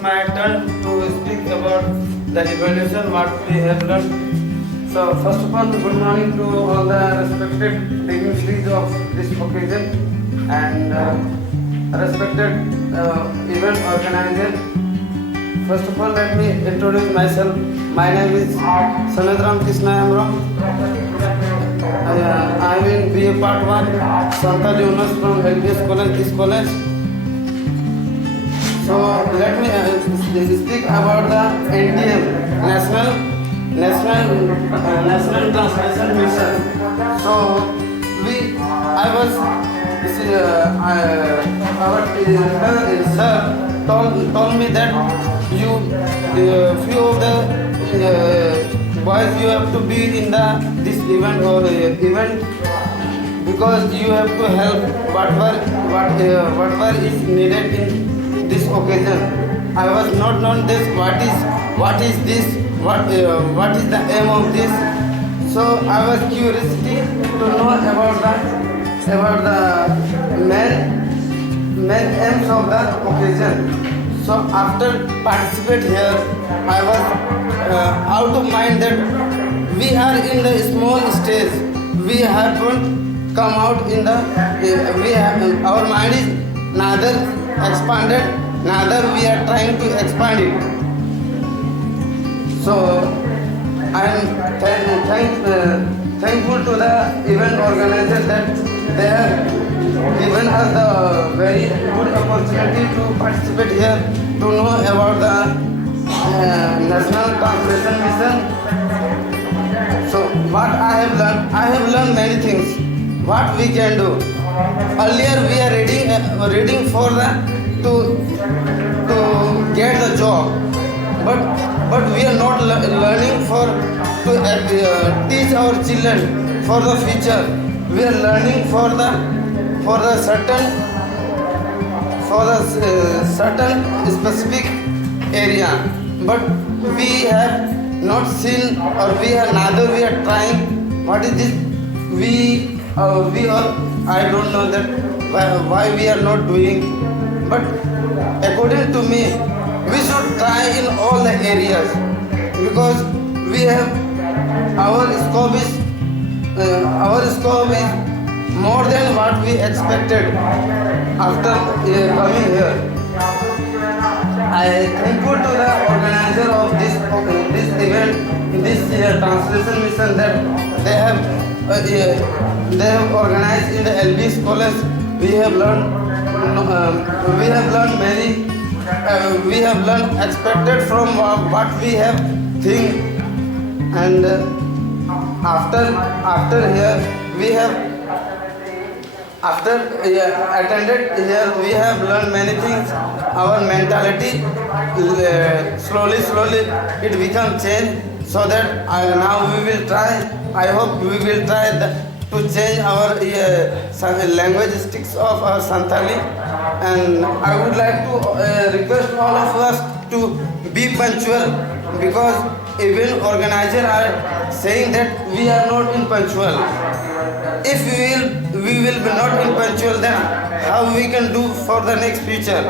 My turn to speak about the evaluation what we have learned. So first of all, good morning to all the respected dignitaries of this occasion and respected event organizer. First of all, let me introduce myself. My name is Sanadram Krishna Amram. I am in BA Part 1, Santali Honors from LBS College, this college. So let me speak about the NTM, National Translation Mission. So our sir told me that few of the boys you have to be in this event or event because you have to help whatever is needed in this occasion. I was not known this what is this, what is the aim of this. So I was curious to know about the main aims of the occasion. So after participate here, I was out of mind that we are in the small stage. We haven't come out in the our mind is neither expanded, neither we are trying to expand it. So I am thankful to the event organizers that they have given us the very good opportunity to participate here, to know about the National Translation Mission. So what I have learned many things. What we can do. Earlier we are reading for to get the job, but we are not learning to teach our children for the future. We are learning for the certain specific area, but we have not seen or we are trying what is this. We are, I don't know that why we are not doing, but according to me, we should try in all the areas because we have our scope is more than what we expected after coming here. I am thankful to the organizer of this event, this translation mission that they have organized in the LBS College. We have learned many. We have learned expected from what we have think, and after here we have attended here we have learned many things. Our mentality slowly it become change, so that now we will try. I hope we will try to change our linguistics of our Santali, and I would like to request all of us to be punctual, because even organizers are saying that we are not in punctual. If we will be not in punctual, then how we can do for the next future?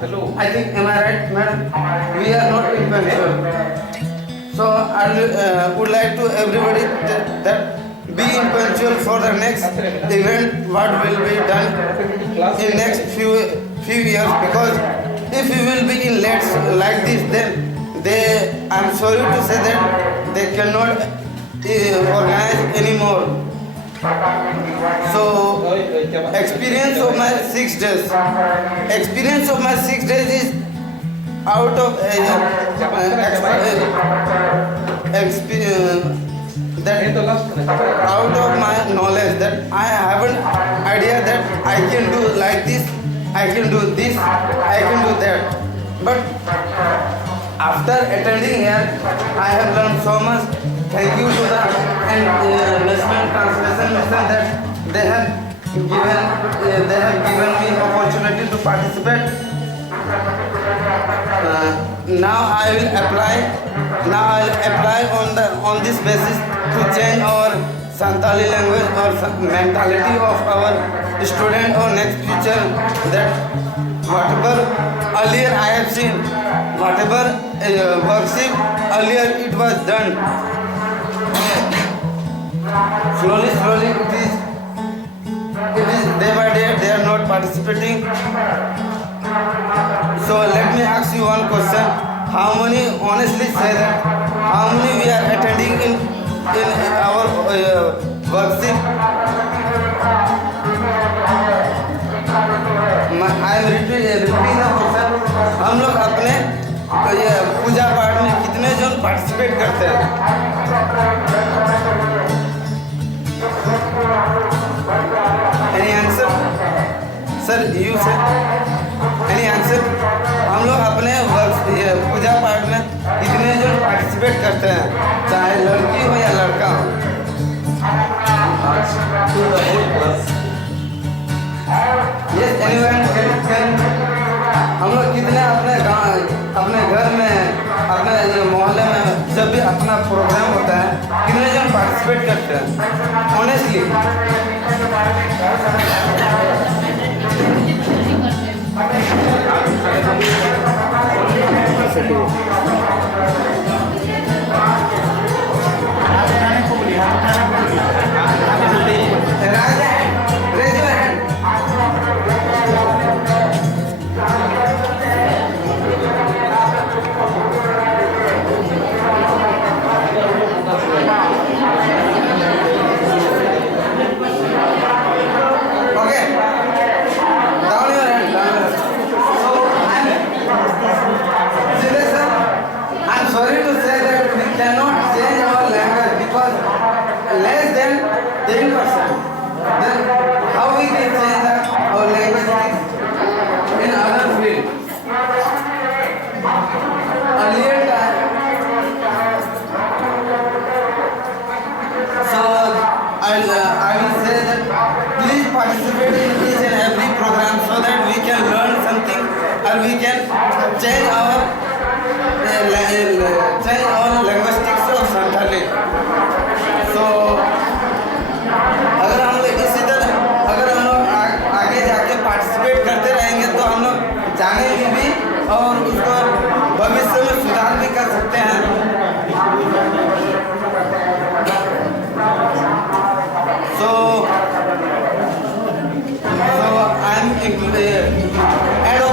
Hello. I think, am I right, madam? We are not in punctual. So I would like to everybody that be in punctual for the next event what will be done in next few years, because if we will be in late like this, then I'm sorry to say that they cannot organize anymore. So experience of my 6 days is out of out of my knowledge, that I haven't idea that I can do like this, I can do this, I can do that. But after attending here, I have learned so much. Thank you to the National Translation Mission that they have given me opportunity to participate. Now I will apply on this basis to change our Santali language or mentality of our student or next future, that whatever earlier I have seen, whatever worship earlier it was done, slowly it is day by day they are not participating. So let me ask you one question. How many honestly say that how many we are attending in our worship? I am repeating the question. हम लोग अपने ये पूजा पाठ में कितने जन participate करते हैं? Any answer? Sir, you say. Any answer? हम लोग अपने ये पूजा पाठ में कितने जन पार्टिसिपेट करते हैं, चाहे लड़की हो या लड़का हो? Yes, anyone can. हम लोग कितने अपने गाँव, अपने घर में, अपने मोहल्ले में जब भी अपना प्रोग्राम होता है कितने जन पार्टिसिपेट करते हैं honestly? Participate in each and every program so that we can learn something or we can change our linguistics of Santali. So अगर हम लोग इसी तरह अगर हम लोग आगे जाके पार्टिसिपेट करते रहेंगे तो हम लोग जानेंगे भी और उसको भविष्य में सुधार भी कर सकते हैं. So I am end of